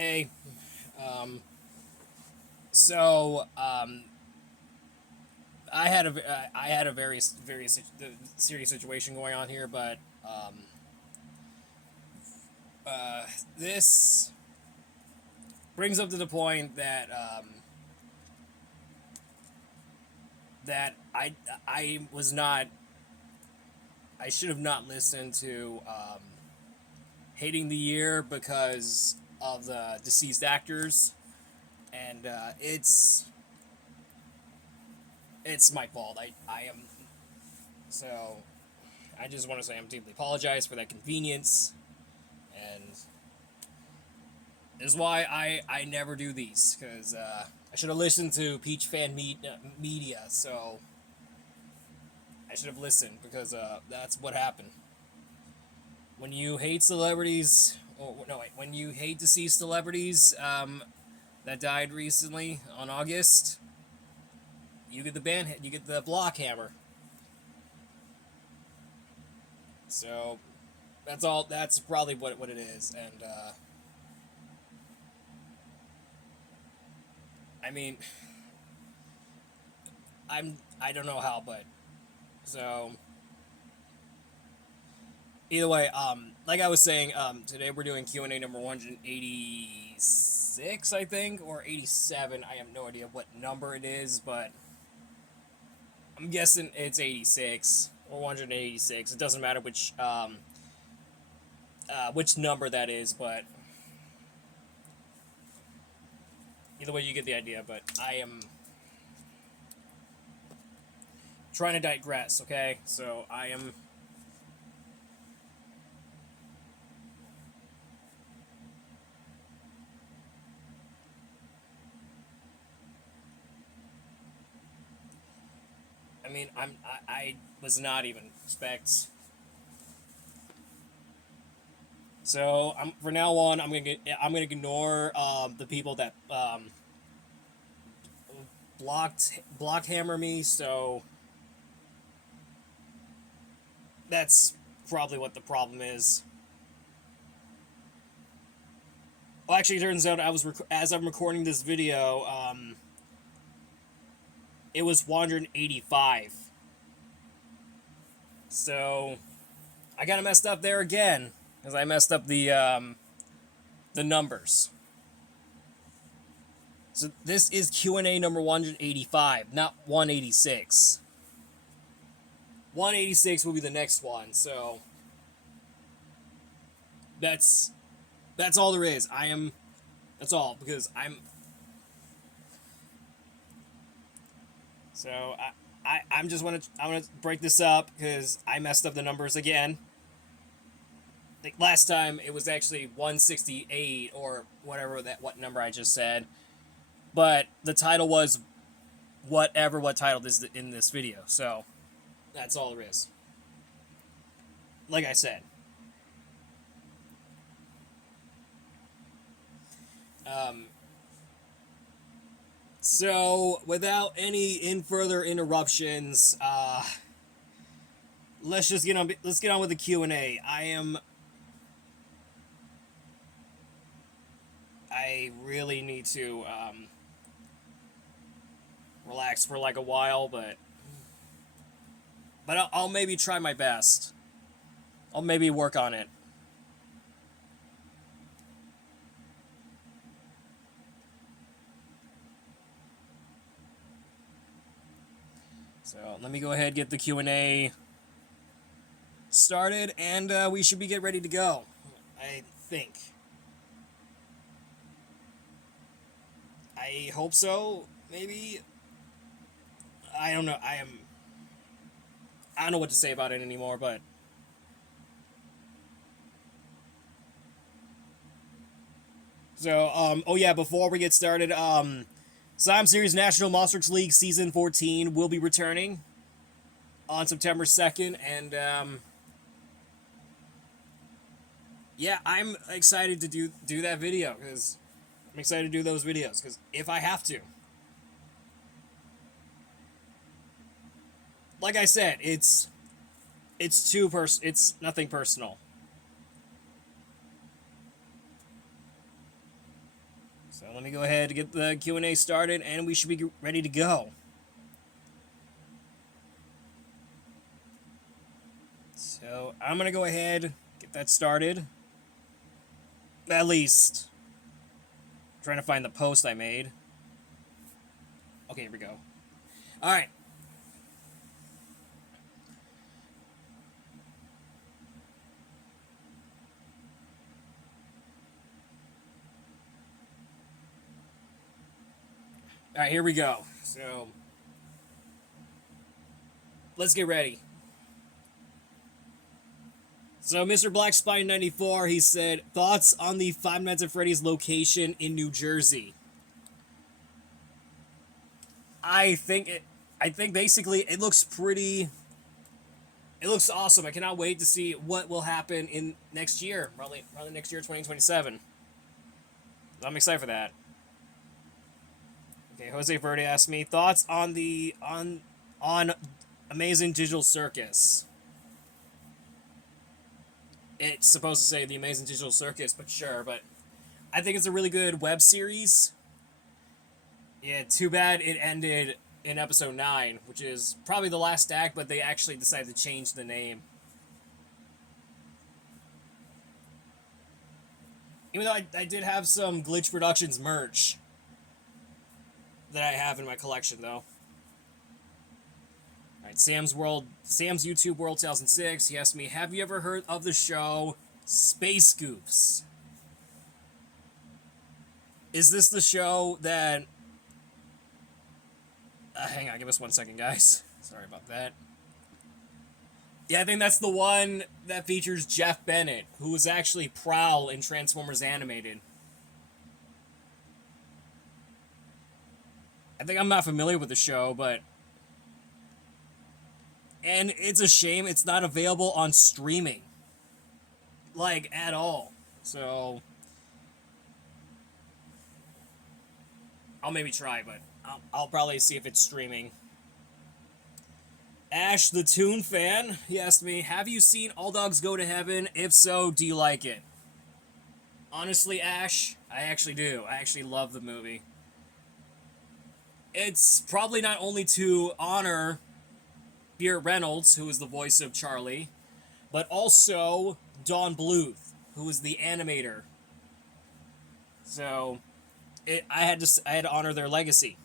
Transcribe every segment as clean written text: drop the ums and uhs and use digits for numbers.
Hey, um, so I had a serious situation going on here, but this brings up to the point that that I was not I should have not listened to hating the year because of the deceased actors, and it's my fault. I am so I just want to say I'm deeply apologize for that convenience, and this is why I never do these, because I should have listened to Peach Media, so I should have listened, because that's what happened. When you hate celebrities, or no, wait, when you hate deceased celebrities that died recently on August, you get the block hammer. So that's all. That's probably what it is, and I mean, I don't know how, but so either way, like I was saying, today we're doing Q&A number 186, I think, or 87. I have no idea what number it is, but I'm guessing it's 86 or 186. It doesn't matter which number that is, but either way, you get the idea. But I am trying to digress, okay? So I am. I mean, I was not even expect. So for now on, I'm gonna ignore the people that block hammer me. So that's probably what the problem is. Well, actually, it turns out as I'm recording this video, it was 185. So I got messed up there again, because I messed up the numbers. So this is Q&A number 185, not 186. 186 will be the next one. So that's all there is. That's all, because so I'm just I want to break this up, because I messed up the numbers again. Like last time, it was actually 168 or what number I just said, but the title was what title is in this video. So that's all there is. Like I said. Um, so without any further interruptions, let's just get on. Let's get on with the Q&A. I really need to relax for like a while, but I'll maybe try my best. I'll maybe work on it. So let me go ahead and get the Q&A started, and we should be get ready to go, I think. I hope so. Maybe. I don't know. I don't know what to say about it anymore, but so oh yeah, before we get started, Slime Series National Monsters League Season 14 will be returning on September 2nd, and yeah, I'm excited to do that video, because I'm excited to do those videos, because if I have to. Like I said, it's nothing personal. So let me go ahead and get the Q&A started, and we should be ready to go. So I'm going to go ahead, get that started. At least. I'm trying to find the post I made. Okay, here we go. Alright. Alright, here we go. So, let's get ready. So, Mr. Black Spine 94, he said, thoughts on the Five Nights at Freddy's location in New Jersey? I think basically it looks pretty. It looks awesome. I cannot wait to see what will happen in next year. Probably next year, 2027. I'm excited for that. Okay, Jose Verde asked me thoughts on the on Amazing Digital Circus. It's supposed to say the Amazing Digital Circus, but sure. But I think it's a really good web series. Yeah, too bad it ended in episode 9, which is probably the last act, but they actually decided to change the name. Even though I did have some Glitch Productions merch that I have in my collection, though. Alright, Sam's YouTube World 2006, he asked me, have you ever heard of the show Space Goofs? Is this the show that... hang on, give us 1 second, guys. Sorry about that. Yeah, I think that's the one that features Jeff Bennett, who was actually Prowl in Transformers Animated. I think I'm not familiar with the show, but... And it's a shame it's not available on streaming. Like, at all. So... I'll maybe try, but I'll probably see if it's streaming. Ash, the Toon fan, he asked me, have you seen All Dogs Go to Heaven? If so, do you like it? Honestly, Ash, I actually do. I actually love the movie. It's probably not only to honor Burt Reynolds, who is the voice of Charlie, but also Don Bluth, who is the animator. So, I had to honor their legacy.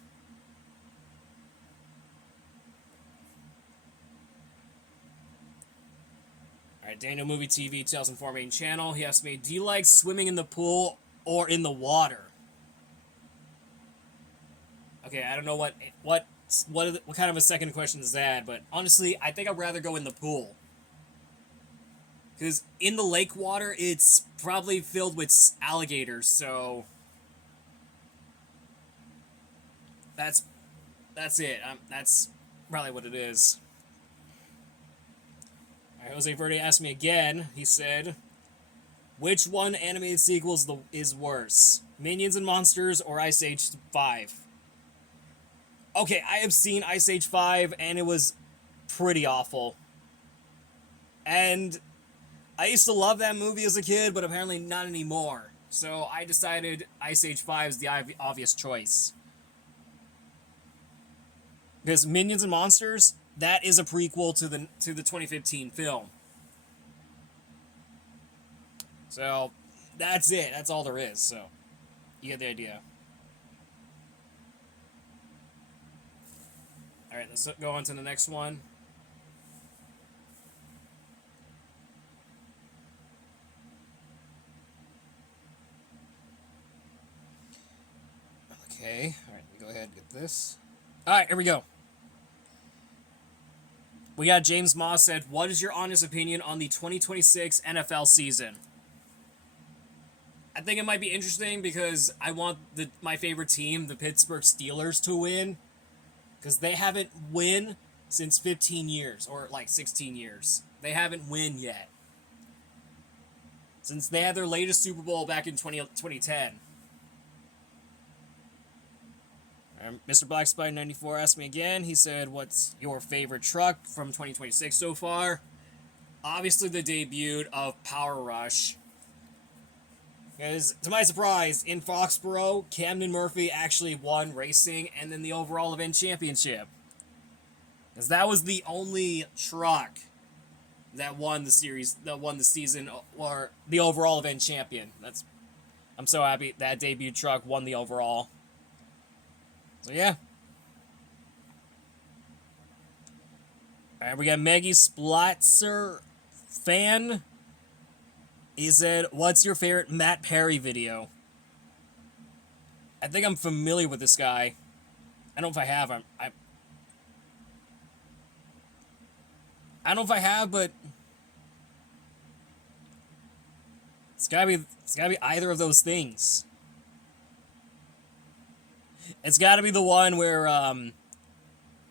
Alright, Daniel Movie TV 2004 main channel. He asked me, do you like swimming in the pool or in the water? Okay, I don't know what kind of a second question is that, but honestly, I think I'd rather go in the pool. Because in the lake water, it's probably filled with alligators, so... That's it. That's probably what it is. Alright, Jose Verde asked me again. He said, which one animated sequel is worse? Minions and Monsters or Ice Age 5? Okay, I have seen Ice Age 5, and it was pretty awful. And I used to love that movie as a kid, but apparently not anymore. So I decided Ice Age 5 is the obvious choice. Because Minions and Monsters, that is a prequel to the 2015 film. So, that's it. That's all there is. So, you get the idea. Alright, let's go on to the next one. Okay, alright, let me go ahead and get this. Alright, here we go. We got James Moss said, what is your honest opinion on the 2026 NFL season? I think it might be interesting because I want my favorite team, the Pittsburgh Steelers, to win. Because they haven't won since 15 years, or like 16 years. They haven't won yet. Since they had their latest Super Bowl back in 2010. Mr. Blackspine 94 asked me again. He said, what's your favorite truck from 2026 so far? Obviously the debut of Power Rush. Because, to my surprise, in Foxborough, Camden Murphy actually won racing and then the overall event championship. Because that was the only truck that won the series, that won the season, or the overall event champion. I'm so happy that debut truck won the overall. So yeah. Alright, we got Maggie Splatzer fan. He said, "What's your favorite Matt Perry video?" I think I'm familiar with this guy. I don't know if I have. I don't know if I have, but it's gotta be either of those things. It's gotta be the one where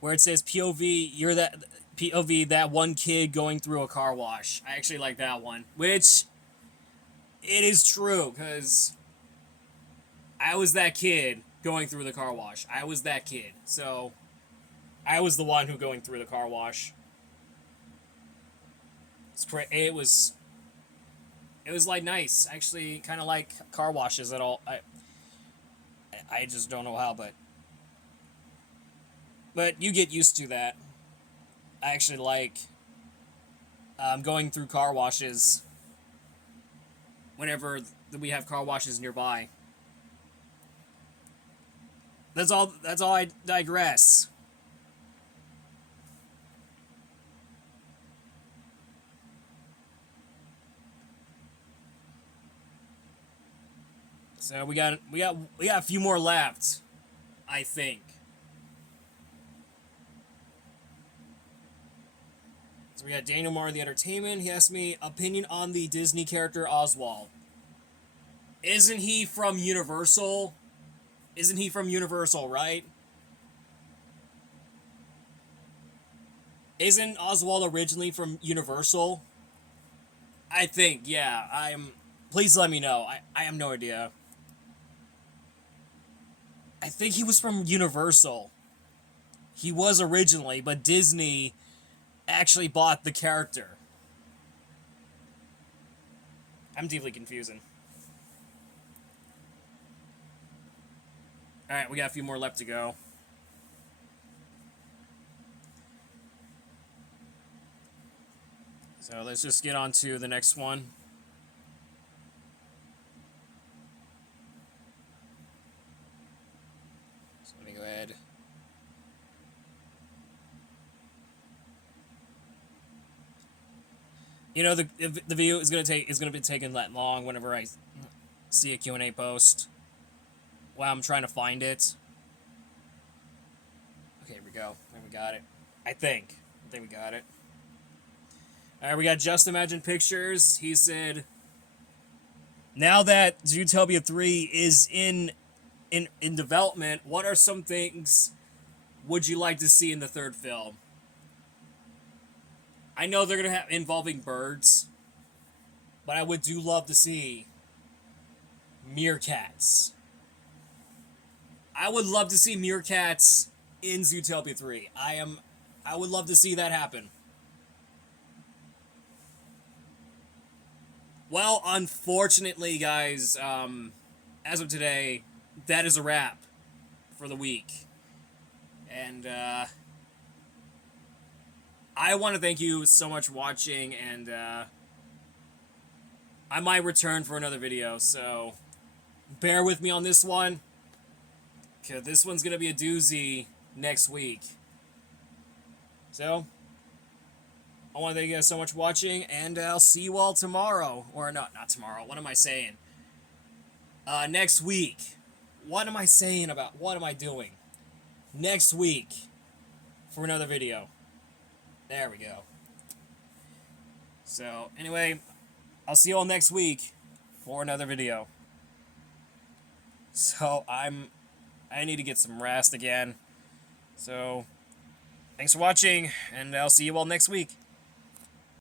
it says POV, you're that POV, that one kid going through a car wash. I actually like that one, which it is true, because I was that kid going through the car wash. I was that kid, so I was the one who going through the car wash. It was like nice. I actually kind of like car washes at all. I just don't know how, but you get used to that. I actually like going through car washes whenever we have car washes nearby. That's all I digress. So we got a few more left, I think. So we got Daniel Marr, the Entertainment. He asked me opinion on the Disney character Oswald. Isn't he from Universal? Isn't he from Universal, right? Isn't Oswald originally from Universal? I think, yeah. Please let me know. I have no idea. I think he was from Universal. He was originally, but Disney actually bought the character. I'm deeply confusing. Alright, we got a few more left to go. So let's just get on to the next one. So let me go ahead. You know, the video is gonna be taking that long whenever I see a Q&A post. Wow, I'm trying to find it. Okay, here we go. There, we got it. I think we got it. Alright, we got Just Imagine Pictures. He said, now that Zootopia 3 is in development, what are some things would you like to see in the third film? I know they're going to have involving birds, but I do love to see meerkats. I would love to see meerkats in Zootopia 3. I would love to see that happen. Well, unfortunately, guys, as of today, that is a wrap for the week. And, I want to thank you so much for watching, and, I might return for another video, so bear with me on this one, because this one's going to be a doozy next week. So, I want to thank you guys so much for watching, and I'll see you all tomorrow. Or not tomorrow. What am I saying? Next week. What am I saying about? What am I doing? Next week for another video. There we go. So, anyway, I'll see you all next week for another video. So, I need to get some rest again. So, thanks for watching, and I'll see you all next week.